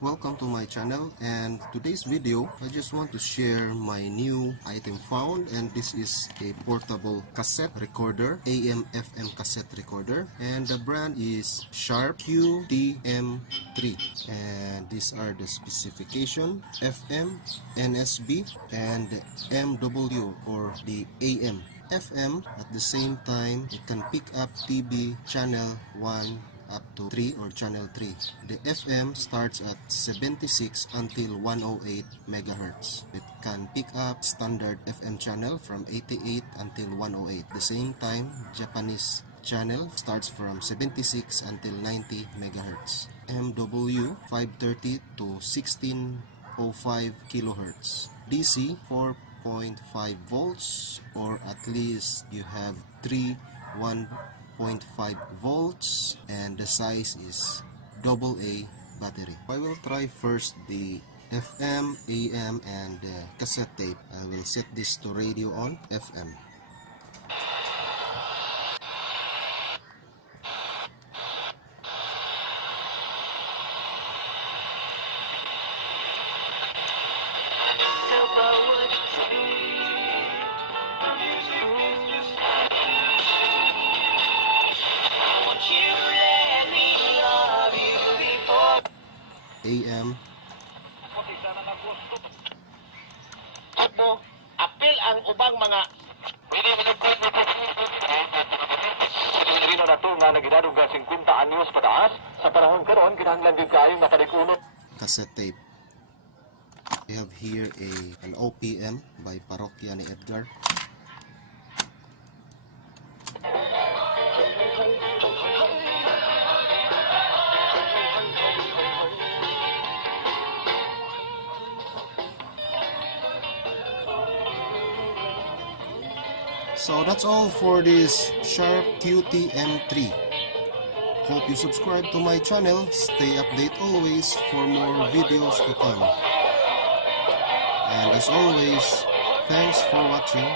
Welcome to my channel, and today's video I just want to share my new item found, and this is a portable cassette recorder, AM FM cassette recorder, and the brand is Sharp QTM3, and these are the specification: FM, NSB, and MW or the AM. FM, at the same time it can pick up TV channel 1 up to 3 or channel 3. The FM starts at 76 until 108 megahertz. It can pick up standard FM channel from 88 until 108. At the same time, Japanese channel starts from 76 until 90 megahertz. MW 530 to 1605 kilohertz. DC 4.5 volts, or at least you have 1.5 volts, and the size is AA battery. I will try first the FM, AM, and cassette tape. I will set this to radio on FM. AM. Mo, apil ang ubang mga Pilipino na ito nga nagidadong ka 50 anyos pataas. Sa panahon karon kinahanglan din kayo mapadikuno. Cassette tape. We have here an OPM by Parokya ni Edgar. So that's all for this Sharp QTM3. Hope you subscribe to my channel. Stay updated always for more videos to come. And as always, thanks for watching.